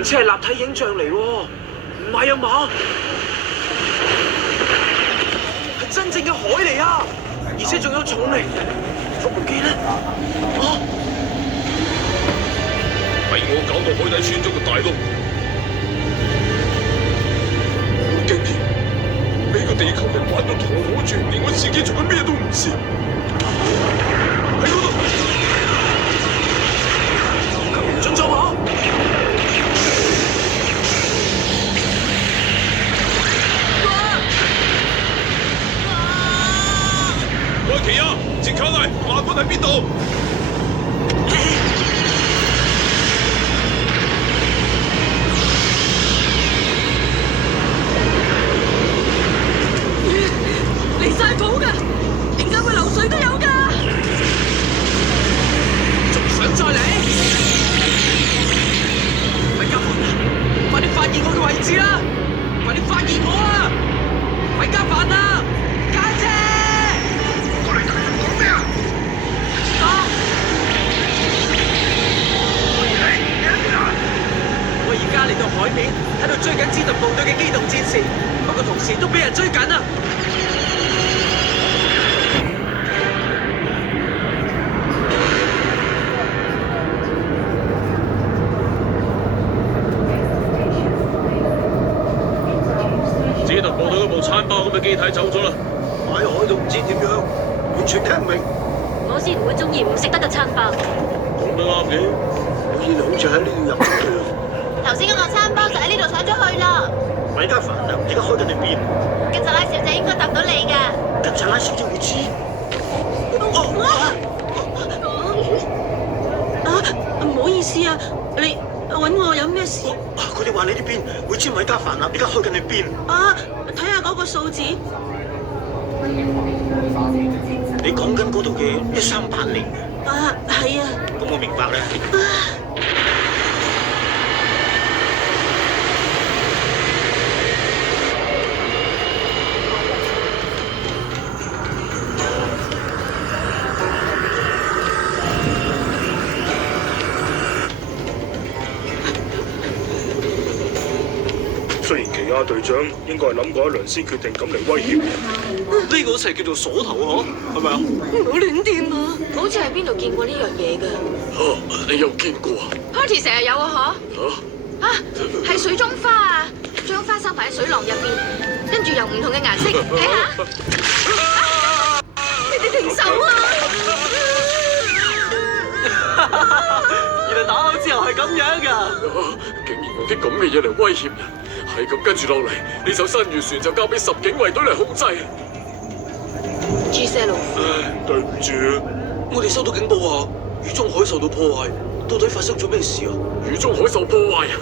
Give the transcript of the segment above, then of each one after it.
唔似係立體影像嚟喎，唔係啊嘛，係真正嘅海嚟啊！而且仲有重力，復唔記咧？係我搞到海底穿咗個大窿，竟然俾個地球人玩到肚好住，連我自己做緊咩都唔知。喺嗰度，唔准撞我！愛奇亞，捷卡拉，馬軍喺邊度？離晒譜㗎，點解會流水都有㗎？仲想再嚟？米加凡，快啲發現我嘅位置啦！快啲發現我啊！米加凡啊，家姐！過嚟同我講咩啊？我而家嚟到海面，喺度追緊戰特部隊嘅機動戰士，不過同時都俾人追緊啊！戰特部隊嗰部餐包咁嘅機體走咗啦，喺海度唔知點樣，完全聽唔明。我先唔會中意唔食得嘅餐包。講得啱嘅。我見你好似喺呢度入咗去啊！頭先嗰個餐包就喺呢度上咗去啦。米加凡啊，唔知佢開緊定邊？吉薩拉小姐應該答到你㗎。吉薩拉小姐會知？唔好意思啊，你揾我有咩事？佢哋話你呢邊會知米加凡啊，而家開緊定邊？啊，睇下嗰個數字。你講緊嗰度嘅1380？啊，係啊。咁我明白啦。雖然奇亞隊長應該係諗過一輪先決定咁嚟威脅人，呢個一齊叫做鎖頭啊，係咪啊？唔好亂掂啊！好似喺邊度見過呢樣嘢㗎。你有見過啊？ Party 成日有啊，嗬？係水中花啊！將花收埋喺水囊入邊，跟住由唔同嘅顏色，睇下。你哋停手啊！原來打開之後係咁樣㗎！竟然用啲咁嘅嘢嚟威脅人，係咁跟住落嚟，呢艘新月船就交俾10警衛隊嚟控制。G7，對唔住，我哋收到警報話，雨中海受到破壞，到底發生咗咩事啊？雨中海受破壞啊！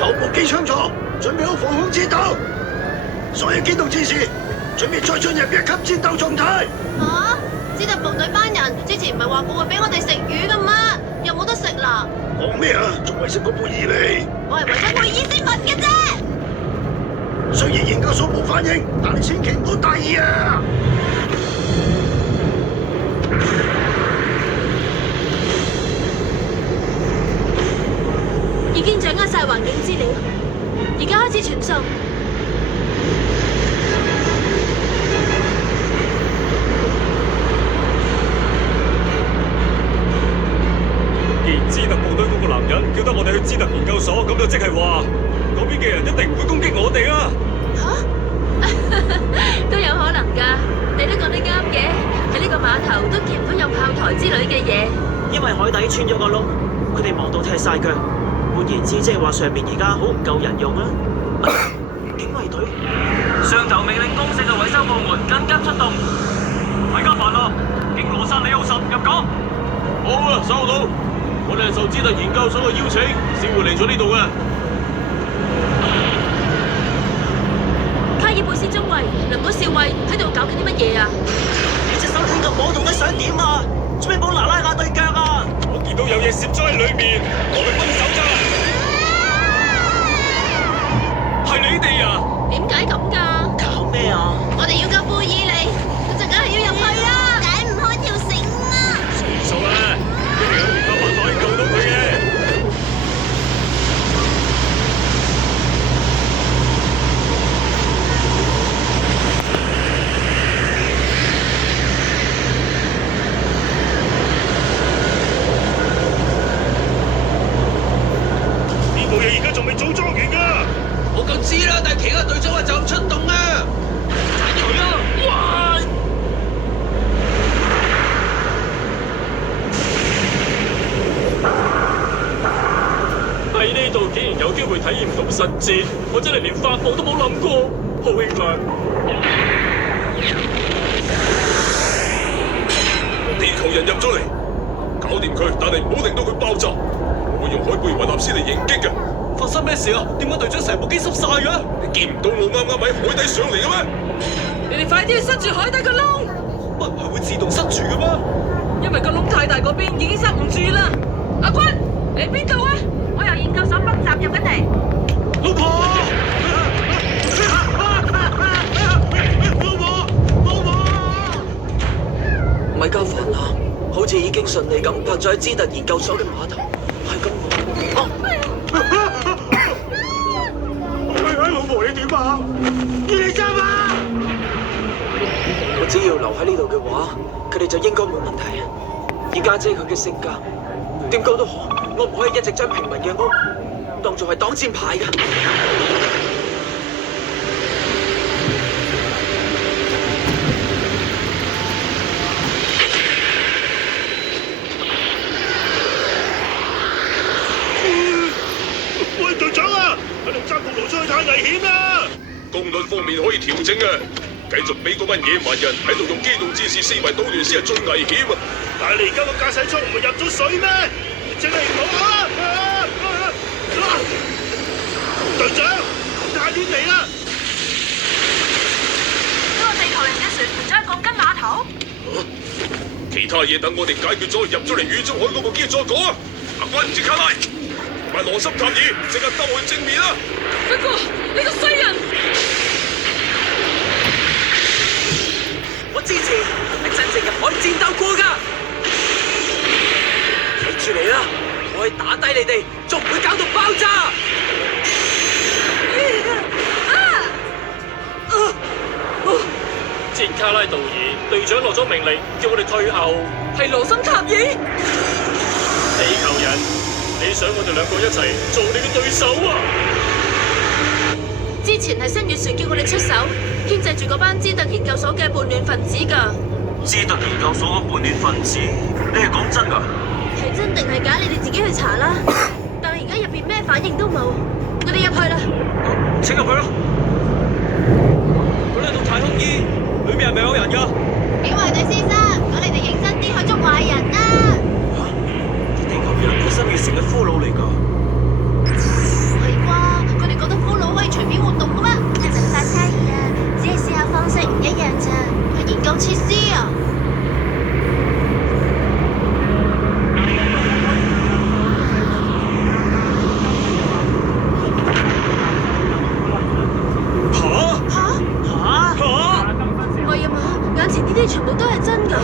後部機槍座，準備好防空戰鬥。所有機動戰士，準備再進入1級戰鬥狀態。嚇！戰特部隊班人之前唔係話過會俾我哋食魚㗎咩？有冇得食啦？講咩啊？仲未食過貝爾利？我係為咗貝爾斯文嘅啫。雖然研究所冇反應，但你千祈唔好大意啊！已經掌握晒環境資料，而家開始傳送。既然茲特部隊嗰個男人叫得我哋去茲特研究所，咁就即係話嗰邊嘅人一定唔會攻擊我哋啊！都有可能㗎，你都講得啱嘅。喺呢個碼頭都見唔到有炮台之類嘅嘢。因為海底穿咗個窿，佢哋忙到踢晒腳。換言之，即係話上面而家好唔夠人用啦。警衛隊，上頭命令公社嘅維修部門緊急出動。米加凡啊，經羅薩里奧什入港。好啊，收到。我哋係受茲特研究所嘅邀請，先會嚟咗呢度嘅。卡爾貝斯中尉、林果少尉喺度搞緊啲乜嘢啊？你隻手輕咁摸到，想點啊？做咩幫拿拉亞對腳啊？我見到有嘢攝咗喺裏面，我去幫手咋？係你哋啊？點解咁㗎？搞咩啊？我哋要救貝爾利，咁就梗係要入去啦。解唔開條繩啊！算數啦，一定有其他辦法可以救到佢嘅。實戰，我真係連發夢都冇諗過，好興奮。地球人入咗嚟，搞掂佢，但係唔好令到佢爆炸。我會用海貝雲納斯嚟迎擊嘅。發生咩事啊？點解隊長成部機濕晒嘅？你見唔到我啱啱喺海底上嚟嘅咩？你哋快啲去塞住海底個窿，乜係會自動塞住嘅咩？因為個窿太大，嗰邊已經塞唔住啦。阿君，你邊度啊？我由研究所北站入緊嚟。老婆！米加凡娜好似已經順利咁泊咗喺茲特研究所嘅碼頭，係咁老婆你點啊？伊麗莎白，我只要留喺呢度嘅話，佢哋就應該冇問題。以家姐佢嘅性格，點講都好，我唔可以一直將平民嘅屋當做係擋箭牌㗎。喂，隊長啊，喺度揸公路出去太危險啦！功率方面可以調整嘅，繼續俾嗰班野蠻人喺度用機動戰士四圍搗亂先係最危險啊！但係你而家個駕駛艙唔係入咗水咩？淨係唔好啊！隊長，太遠嚟啦！呢個地球人嘅船停咗喺鋼筋碼頭。其他嘢等我哋解決咗，入咗嚟雨中海嗰部機再講啊！阿君捷卡拉，同埋羅森塔爾，即刻兜去正面啦！不過呢個衰人，我之前係真正入海戰鬥過㗎，睇住嚟啦！我可以打低你哋，仲唔會搞到爆炸。捷卡拉道爾隊長落咗命令，叫我哋退後。係羅森塔爾。地球人，你想我哋兩個一齊做你嘅對手啊？之前係新月船叫我哋出手，牽制住嗰班茲特研究所嘅叛亂分子㗎。茲特研究所嘅叛亂分子，你係講真㗎？係真定係假？你哋自己去查啦。但係而家入邊咩反應都冇，我哋入去啦。請入去啦！嗰兩套太空衣，裏面係咪有人㗎？警衛隊先生，我哋認真啲去捉壞人啦！地球人係新月船嘅俘虜嚟㗎。係啩？佢哋覺得俘虜可以隨便活動㗎咩？係文化差異啊，只係思考方式唔一樣咋，係研究設施啊！唔係啊嘛，眼前呢啲全部都係真㗎。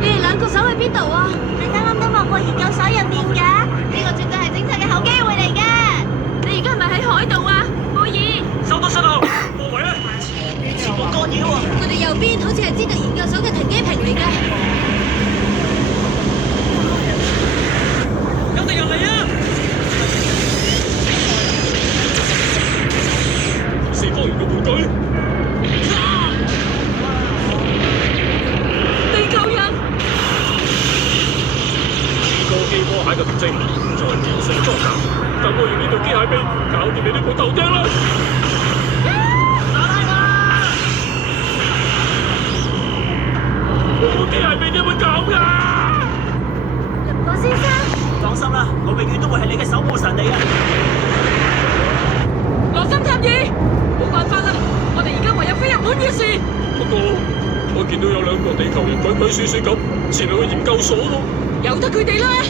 你哋兩個走去邊度啊？你啱啱都望過研究所入面㗎，呢個絕對係偵察嘅好機會嚟嘅。你而家係咪喺海度啊？貝爾，收到信號，破位啦！前方干擾啊！佢哋右邊好似係茲特研究所嘅停機坪嚟嘅。有敵人嚟啊！四方形嘅部隊，地球人，個機波蟹嘅特徵就係變性裝甲。等我用呢部機械臂搞掂你呢部頭釘啦！我機械臂點會咁㗎？林果先生，放心啦，我永遠都會係你嘅守護神嚟嘅。羅森塔爾，冇辦法啦，我哋而家唯有飛入滿月船。不過我見到有兩個地球人鬼鬼祟祟咁前去研究所喎。由得佢哋啦，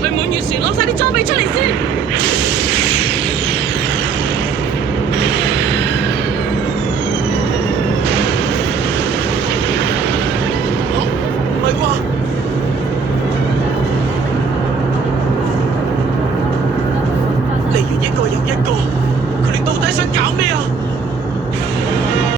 去滿月船攞晒啲裝備出嚟先。唔係啩？嚟完一個又一個，佢哋到底想搞咩啊？